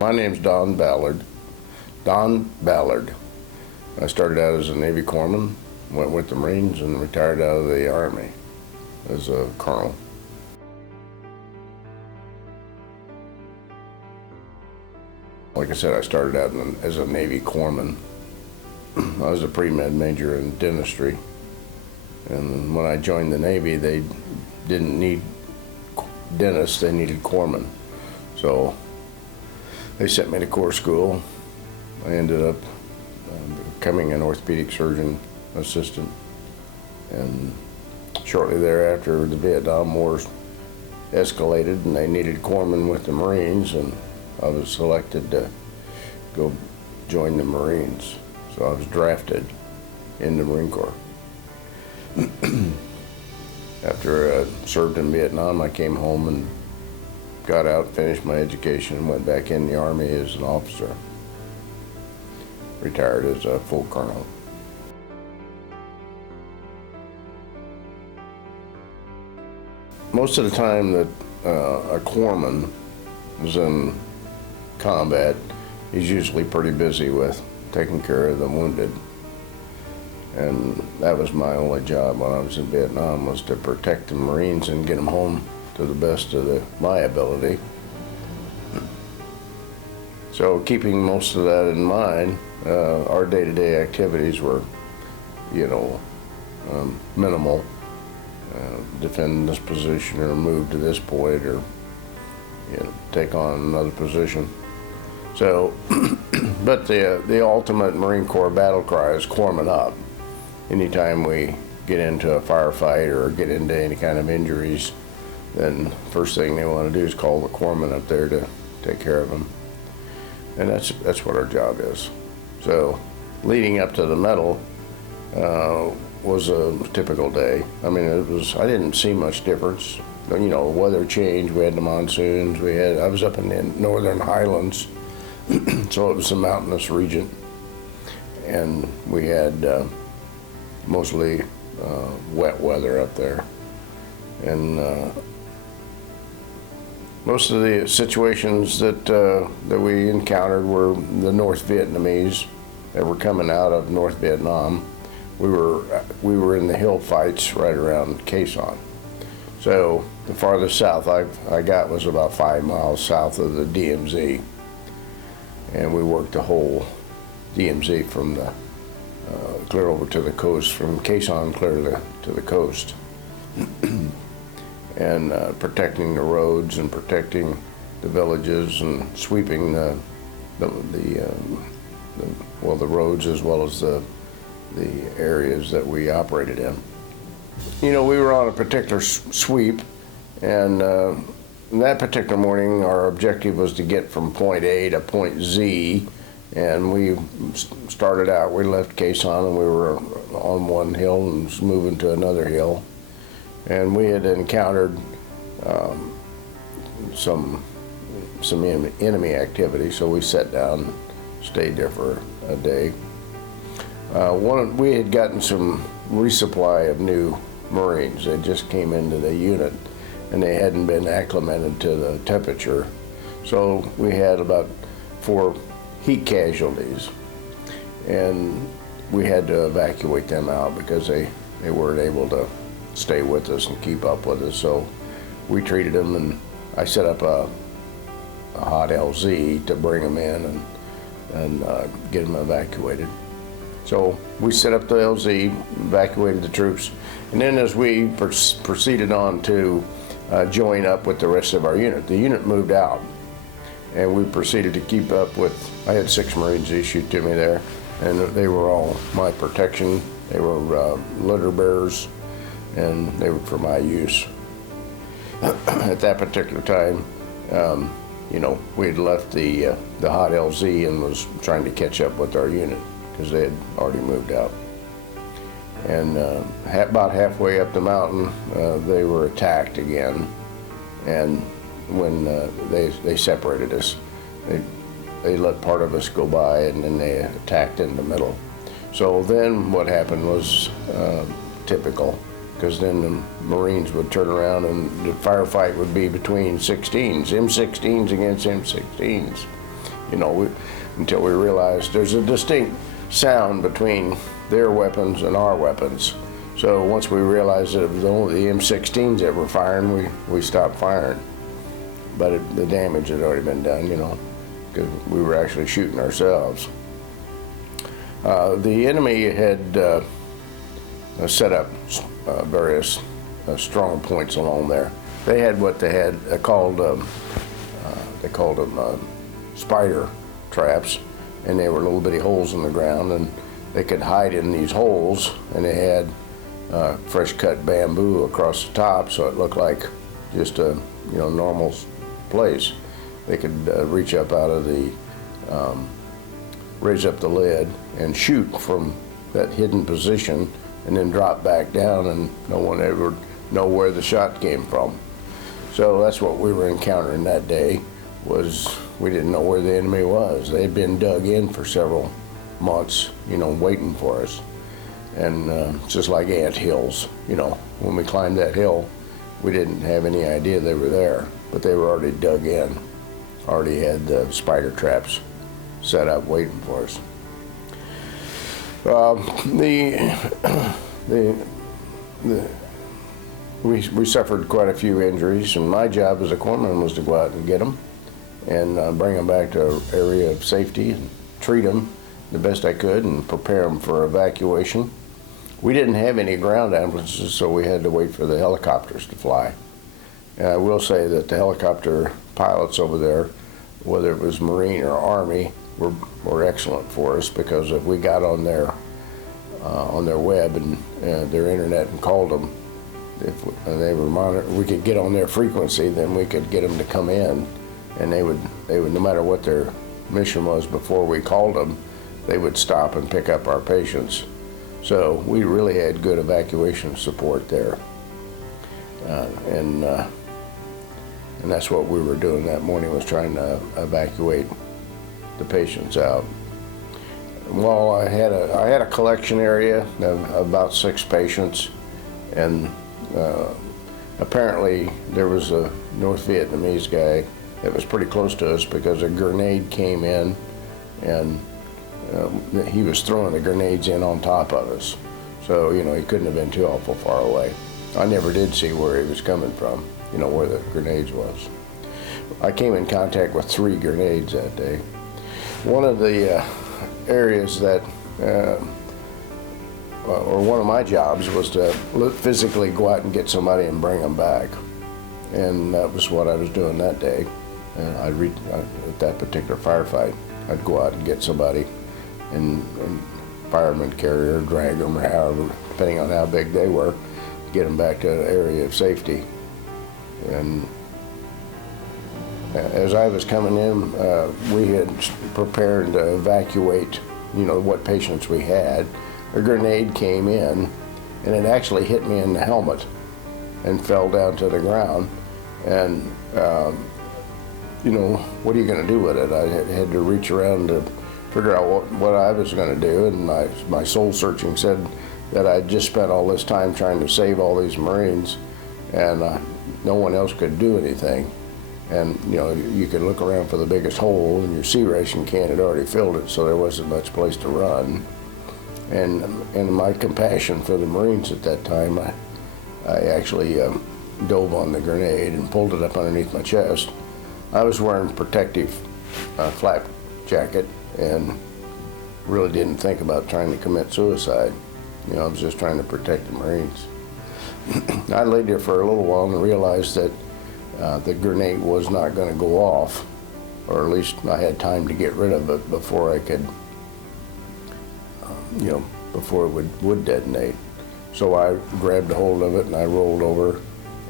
My name's Don Ballard. Don Ballard. I started out as a Navy corpsman, went with the Marines, and retired out of the Army as a colonel. Like I said, I started out as a Navy corpsman. I was a pre-med major in dentistry, and when I joined the Navy, they didn't need dentists, they needed corpsmen. So they sent me to corps school. I ended up becoming an orthopedic surgeon assistant, and shortly thereafter the Vietnam War escalated and they needed corpsmen with the Marines, and I was selected to go join the Marines. So I was drafted in the Marine Corps. After I served in Vietnam, I came home and got out, finished my education, and went back in the Army as an officer. Retired as a full colonel. Most of the time that a corpsman is in combat, he's usually pretty busy with taking care of the wounded. And that was my only job when I was in Vietnam, was to protect the Marines and get them home to the best of my ability. So keeping most of that in mind, our day-to-day activities were, minimal. Defend this position or move to this point or, take on another position. So, but the ultimate Marine Corps battle cry is corpsman up. Anytime we get into a firefight or get into any kind of injuries, then first thing they want to do is call the corpsman up there to take care of them. And that's what our job is. So leading up to the medal was a typical day. I mean, I didn't see much difference. Weather changed, we had the monsoons, I was up in the northern highlands, so it was a mountainous region. And we had mostly wet weather up there. And most of the situations that we encountered were the North Vietnamese that were coming out of North Vietnam. We were in the hill fights right around Quai Son. So the farthest south I got was about 5 miles south of the DMZ, and we worked the whole DMZ from the clear over to the coast, from Quai Son clear to the coast. And protecting the roads and protecting the villages and sweeping the roads as well as the areas that we operated in. We were on a particular sweep, and that particular morning our objective was to get from point A to point Z, and we started out, we left Quai Son and we were on one hill and was moving to another hill. And we had encountered some enemy activity, so we sat down and stayed there for a day. We had gotten some resupply of new Marines. They just came into the unit and they hadn't been acclimated to the temperature. So we had about 4 heat casualties, and we had to evacuate them out because they weren't able to stay with us and keep up with us. So we treated them, and I set up a hot LZ to bring them in and get them evacuated. So we set up the LZ, evacuated the troops, and then as we proceeded on to join up with the rest of our unit, the unit moved out, and we proceeded to keep up with, I had 6 Marines issued to me there, and they were all my protection. They were litter bearers, and they were for my use. At that particular time, we had left the hot LZ and was trying to catch up with our unit because they had already moved out. And about halfway up the mountain, they were attacked again. And when they separated us, they let part of us go by, and then they attacked in the middle. So then what happened was typical, because then the Marines would turn around and the firefight would be between 16s, M16s against M16s. you know, until we realized there's a distinct sound between their weapons and our weapons. So once we realized that it was only the M16s that were firing, we stopped firing. But the damage had already been done, you know, because we were actually shooting ourselves. The enemy had set up various strong points along there. They had what they had called them spider traps, and they were little bitty holes in the ground, and they could hide in these holes, and they had fresh cut bamboo across the top, so it looked like just a normal place. They could reach up out of the raise up the lid and shoot from that hidden position, and then drop back down, and no one ever know where the shot came from. So that's what we were encountering that day. Was we didn't know where the enemy was. They'd been dug in for several months, waiting for us. And just like ant hills, when we climbed that hill, we didn't have any idea they were there, but they were already dug in, already had the spider traps set up waiting for us. We suffered quite a few injuries, and my job as a corpsman was to go out and get them and bring them back to an area of safety and treat them the best I could and prepare them for evacuation. We didn't have any ground ambulances, so we had to wait for the helicopters to fly. And I will say that the helicopter pilots over there, whether it was Marine or Army, were excellent for us, because if we got on their web and their internet and called them, if they were monitored, we could get on their frequency, then we could get them to come in, and they would no matter what their mission was before we called them, they would stop and pick up our patients. So we really had good evacuation support there, and that's what we were doing that morning, was trying to evacuate the patients out. Well, I had a collection area of about 6 patients, and apparently there was a North Vietnamese guy that was pretty close to us, because a grenade came in, and he was throwing the grenades in on top of us. So, he couldn't have been too awful far away. I never did see where he was coming from, where the grenades was. I came in contact with 3 grenades that day. One of the areas that, or one of my jobs, was to physically go out and get somebody and bring them back. And that was what I was doing that day. At that particular firefight, I'd go out and get somebody and fireman carrier, drag them, or however, depending on how big they were, to get them back to an area of safety. And as I was coming in, we had prepared to evacuate, what patients we had. A grenade came in, and it actually hit me in the helmet and fell down to the ground. And what are you going to do with it? I had to reach around to figure out what I was going to do, and my soul searching said that I'd just spent all this time trying to save all these Marines, and no one else could do anything. And you could look around for the biggest hole, and your C ration can had already filled it, so there wasn't much place to run. And my compassion for the Marines at that time, I actually dove on the grenade and pulled it up underneath my chest. I was wearing protective flak jacket and really didn't think about trying to commit suicide. I was just trying to protect the Marines. I laid there for a little while and realized that the grenade was not going to go off, or at least I had time to get rid of it before I could, before it would detonate. So I grabbed a hold of it and I rolled over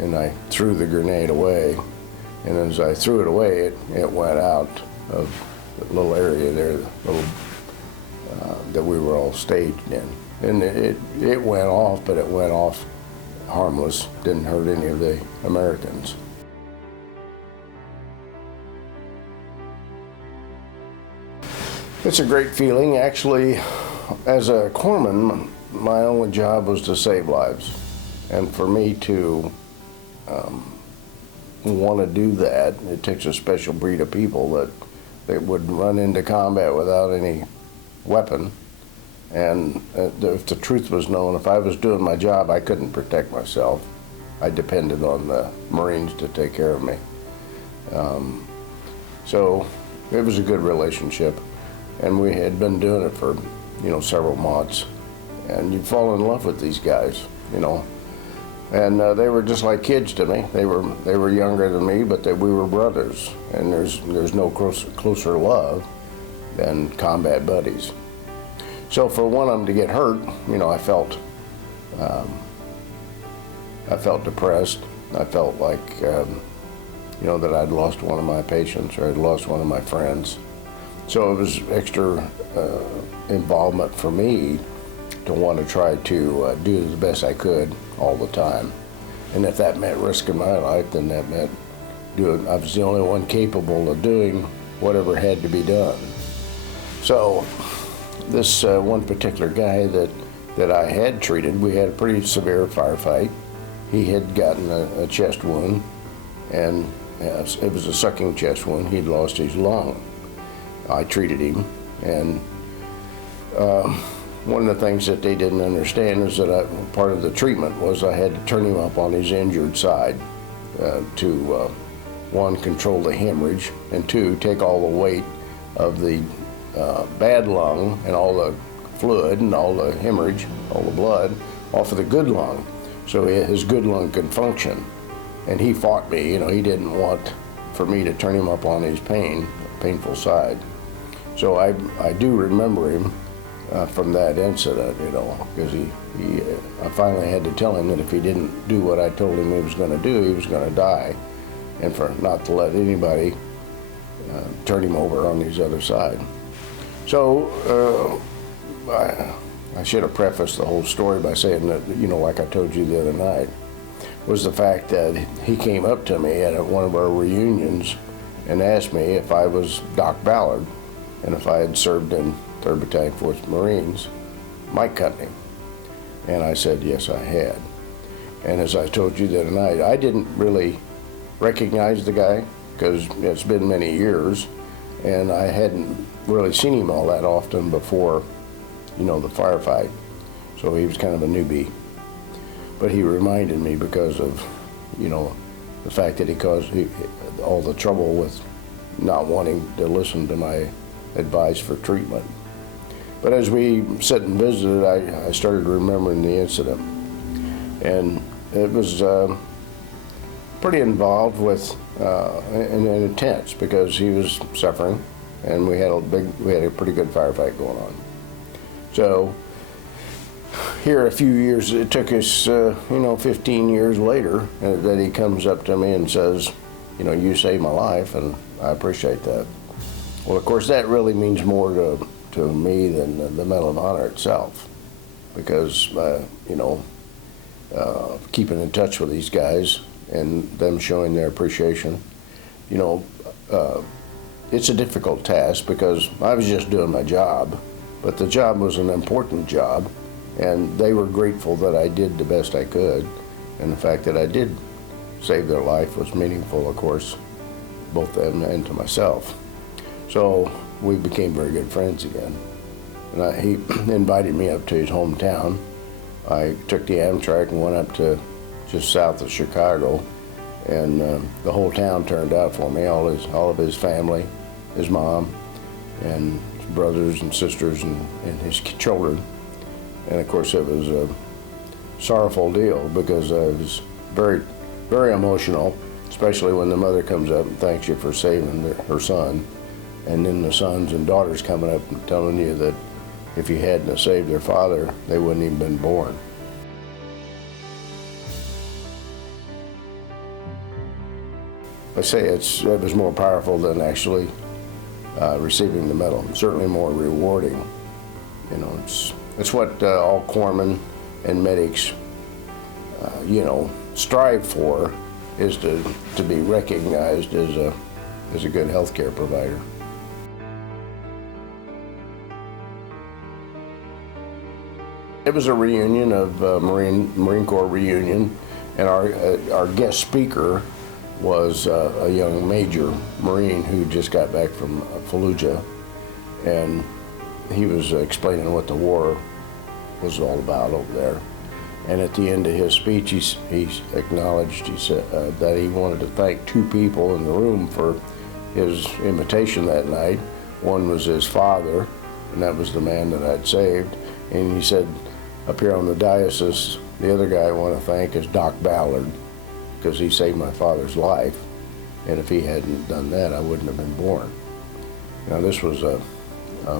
and I threw the grenade away. And as I threw it away, it went out of the little area there, that we were all staged in. And it went off, but it went off harmless, didn't hurt any of the Americans. It's a great feeling. Actually, as a corpsman, my only job was to save lives. And for me to want to do that, it takes a special breed of people that that would run into combat without any weapon. And if the truth was known, if I was doing my job, I couldn't protect myself. I depended on the Marines to take care of me. So it was a good relationship, and we had been doing it for, several months. And you fall in love with these guys, And they were just like kids to me. They were younger than me, but we were brothers. And there's no closer love than combat buddies. So for one of them to get hurt, I felt depressed. I felt like, that I'd lost one of my patients or I'd lost one of my friends. So it was extra involvement for me to want to try to do the best I could all the time. And if that meant risking my life, then that meant I was the only one capable of doing whatever had to be done. So this one particular guy that I had treated, we had a pretty severe firefight. He had gotten a chest wound, and it was a sucking chest wound. He'd lost his lung. I treated him, and one of the things that they didn't understand is that part of the treatment was I had to turn him up on his injured side to, one, control the hemorrhage, and two, take all the weight of the bad lung and all the fluid and all the hemorrhage, all the blood, off of the good lung, so his good lung could function. And he fought me, he didn't want for me to turn him up on his painful side. So I do remember him from that incident, because I finally had to tell him that if he didn't do what I told him he was going to do, he was going to die, and for not to let anybody turn him over on his other side. So I should have prefaced the whole story by saying that, like I told you the other night, was the fact that he came up to me at one of our reunions and asked me if I was Doc Ballard and if I had served in 3rd Battalion, 4th Marines, Mike Company. And I said, yes, I had. And as I told you the other night, I didn't really recognize the guy because it's been many years, and I hadn't really seen him all that often before, the firefight. So he was kind of a newbie. But he reminded me because of, the fact that he caused all the trouble with not wanting to listen to my advice for treatment. But as we sat and visited, I started remembering the incident. And it was pretty involved with and intense because he was suffering, and we had a pretty good firefight going on. So here a few years, it took us 15 years later that he comes up to me and says, you saved my life, and I appreciate that. Well, of course, that really means more to me than the Medal of Honor itself, because keeping in touch with these guys and them showing their appreciation, it's a difficult task because I was just doing my job, but the job was an important job, and they were grateful that I did the best I could, and the fact that I did save their life was meaningful, of course, both them and to myself. So we became very good friends again. And he invited me up to his hometown. I took the Amtrak and went up to just south of Chicago, and the whole town turned out for me, all of his family, his mom, and his brothers and sisters and his children. And of course it was a sorrowful deal because I was very, very emotional, especially when the mother comes up and thanks you for saving her son. And then the sons and daughters coming up and telling you that if you hadn't have saved their father, they wouldn't even been born. I say it was more powerful than actually receiving the medal. Certainly more rewarding. It's what all corpsmen and medics, strive for, is to be recognized as a good healthcare provider. It was a reunion of Marine Corps reunion, and our guest speaker was a young Major Marine who just got back from Fallujah, and he was explaining what the war was all about over there. And at the end of his speech, he acknowledged, he said that he wanted to thank two people in the room for his invitation that night. One was his father, and that was the man that I'd saved. And he said, up here on the diocese, the other guy I want to thank is Doc Ballard, because he saved my father's life. And if he hadn't done that, I wouldn't have been born. Now, this was a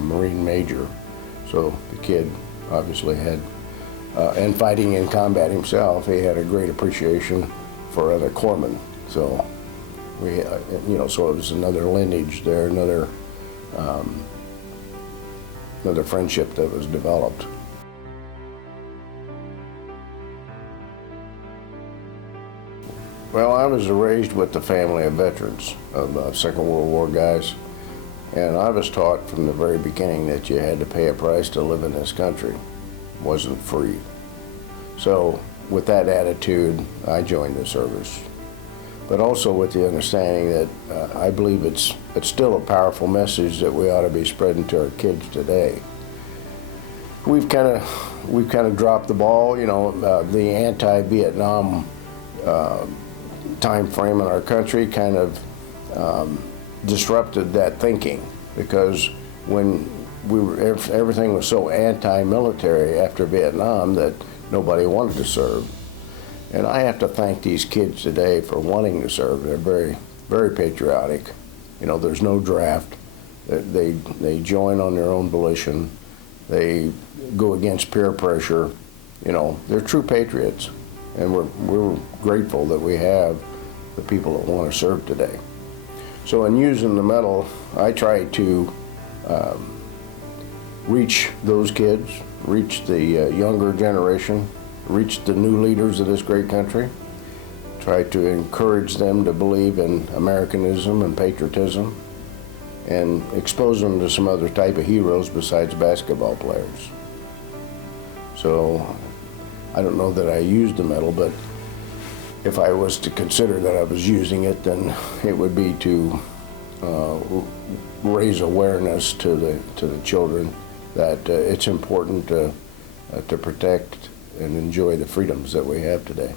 Marine major, so the kid obviously had, and fighting in combat himself, he had a great appreciation for other corpsmen. So we, so it was another lineage there, another friendship that was developed. Well, I was raised with the family of veterans of Second World War guys, and I was taught from the very beginning that you had to pay a price to live in this country. It wasn't free. So with that attitude, I joined the service, but also with the understanding that I believe it's still a powerful message that we ought to be spreading to our kids today. We've kind of dropped the ball, the anti-Vietnam time frame in our country kind of disrupted that thinking, because when everything was so anti-military after Vietnam that nobody wanted to serve. And I have to thank these kids today for wanting to serve. They're very, very patriotic. There's no draft. They join on their own volition. They go against peer pressure. They're true patriots. And we're grateful that we have the people that want to serve today. So in using the medal, I try to reach those kids, reach the younger generation, reach the new leaders of this great country, try to encourage them to believe in Americanism and patriotism, and expose them to some other type of heroes besides basketball players. So I don't know that I used the medal, but if I was to consider that I was using it, then it would be to raise awareness to the children that it's important to protect and enjoy the freedoms that we have today.